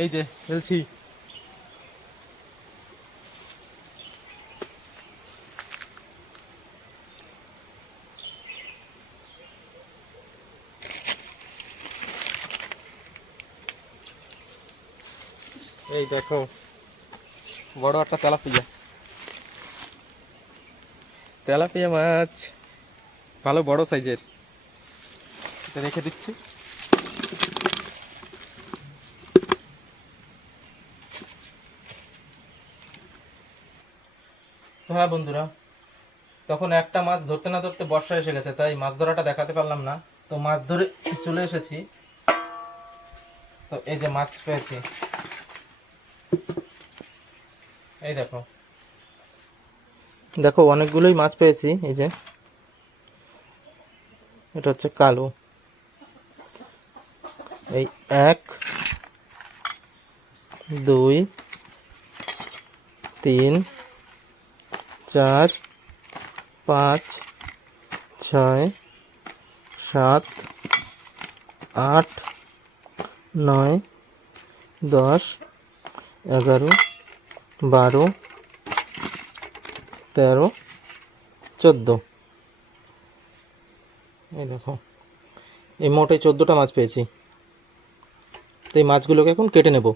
এই যে ফেলছি। এই দেখো বড় একটা তেলাপিয়া, তেলাপিয়া মাছ, ভালো বড় সাইজের। এটা রেখে দিচ্ছি। তো হ্যাঁ বন্ধুরা, তখন একটা মাছ ধরতে না ধরতে বর্ষা এসে গেছে, তাই মাছ ধরাটা দেখাতে পারলাম না। তো মাছ ধরে চলে এসেছি। তো এই যে মাছ পেয়েছি, এই দেখো দেখো অনেকগুলোই মাছ পেয়েছি। এই যে এটা হচ্ছে কালো। এই 1 2 3 4 5 6 7 8 9 10 11 12 13 14। এই দেখো এই মোটে 14টা মাছ পেয়েছি। তো এই মাছগুলোকে এখন কেটে নেব।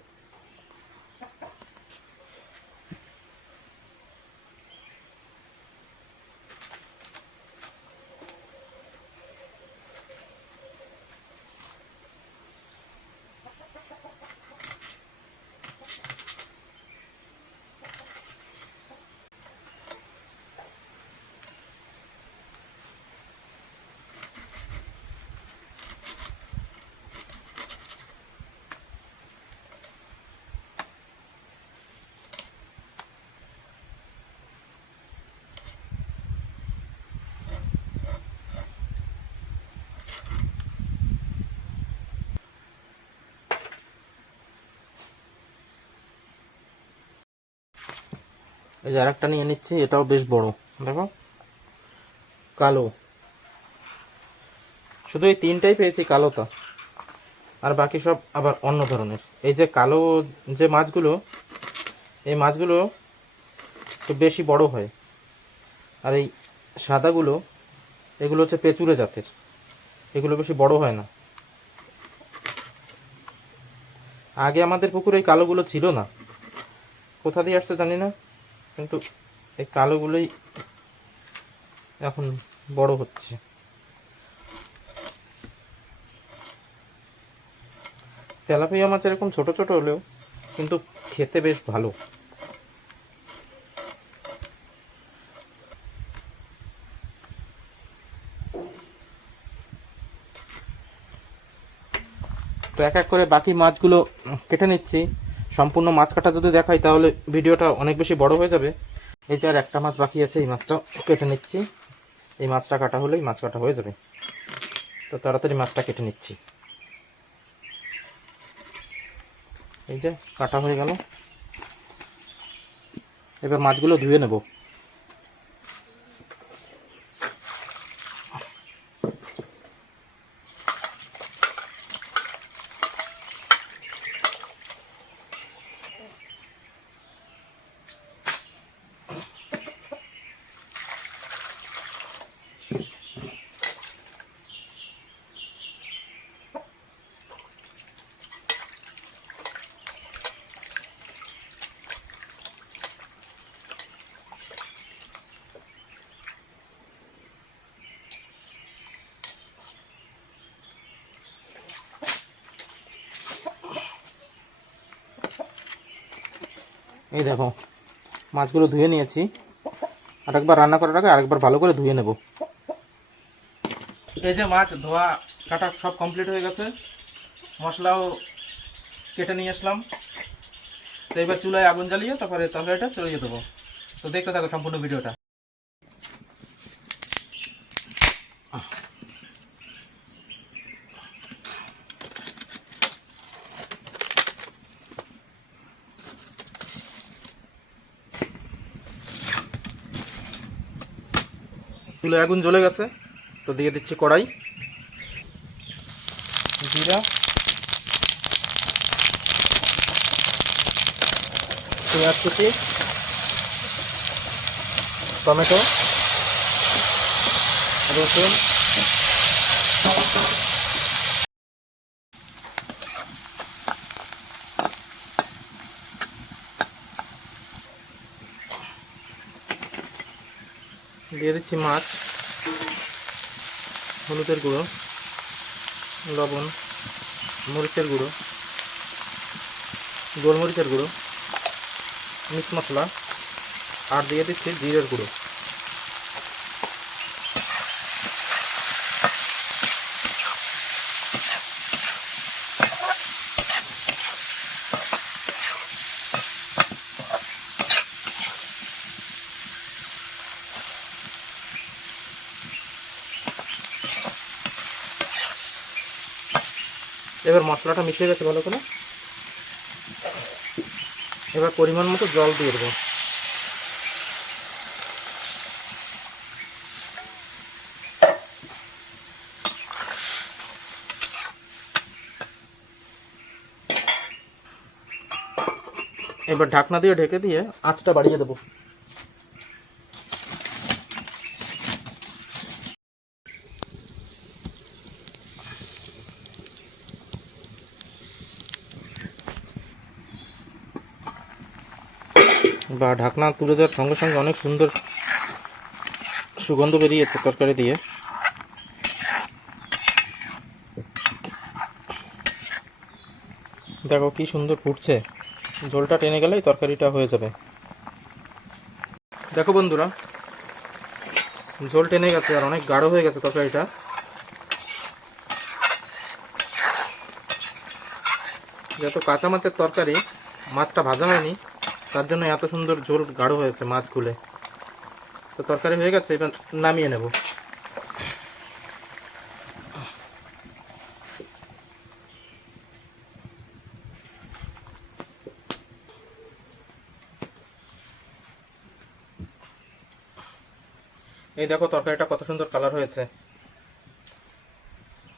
এই যে আরেকটা নিয়ে নিচ্ছি, এটাও বেশ বড়। দেখো কালো, শুধু এই 3টাই পেয়েছি কালোটা, আর বাকি সব আবার অন্য ধরনের। এই যে কালো যে মাছগুলো, এই মাছগুলো একটু বেশি বড় হয়। আর এই সাদাগুলো, এগুলো হচ্ছে পেঁচুরে জাতের, এগুলো বেশি বড় হয় না। আগে আমাদের পুকুরে এই কালোগুলো ছিল না, কোথা দিয়ে আসছে জানি না, কিন্তু এই কালোগুলোই এখন বড় হচ্ছে। তেলাপিয়া মাছ এরকম ছোট ছোট হলেও কিন্তু খেতে বেশ ভালো। তো এক এক করে বাকি মাছগুলো কেটে নিচ্ছি। সম্পূর্ণ মাছ কাটা যদি দেখাই তাহলে ভিডিওটা অনেক বেশি বড় হয়ে যাবে। এই যে আর একটা মাছ বাকি আছে, এই মাছটা কেটে নিচ্ছি। এই মাছটা কাটা হলেই মাছ কাটা হয়ে যাবে। তো তাড়াতাড়ি মাছটা কেটে নিচ্ছি। এই যে কাটা হয়ে গেল, এবার মাছগুলো ধুয়ে নেব। এই দেখো মাছগুলো ধুয়ে নিয়েছি। আরেকবার রান্না করার আগে আরেকবার ভালো করে ধুয়ে নেব। এই যে মাছ ধোয়া কাটা সব কমপ্লিট হয়ে গেছে, মশলাও কেটে নিয়ে আসলাম। তো এবার চুলায় আগুন জ্বালিয়ে তারপরে তরকারিটা চড়িয়ে দেবো। তো দেখতে থাকো সম্পূর্ণ ভিডিওটা। চুলায় আগুন জ্বলে গেছে, তো দিয়ে দিচ্ছি কড়াই, জিরা, পেঁয়াজ কুচি, টমেটো, রসুন, দিয়ে দিচ্ছি মাছ, হলুদের গুঁড়ো, লবণ, মরিচের গুঁড়ো, গোলমরিচের গুঁড়ো, মিক্স মশলা, আর দিয়ে দিচ্ছি জিরের গুঁড়ো। এবার মশলাটা মিশিয়ে গেছে ভালো করে, এবার পরিমাণ মতো জল দিয়ে দেবো। এবার ঢাকনা দিয়ে ঢেকে দিয়ে আঁচটা বাড়িয়ে দেবো। বা ঢাকনা তুলে দেওয়ার সঙ্গে সঙ্গে অনেক সুন্দর সুগন্ধ বেরিয়েছে তরকারি দিয়ে। দেখো কি সুন্দর ফুটছে, ঝোলটা টেনে গেলেই তরকারিটা হয়ে যাবে। দেখো বন্ধুরা, ঝোল টেনে গেছে আর অনেক গাঢ় হয়ে গেছে তরকারিটা। যেহেতু কাঁচা মাছের তরকারি, মাছটা ভাজা হয়নি, তার জন্য এত সুন্দর ঝোল গাঢ় হয়েছে মাছগুলো। তো তরকারি হয়ে গেছে, এবার নামিয়ে নেব। এই দেখো তরকারিটা কত সুন্দর কালার হয়েছে।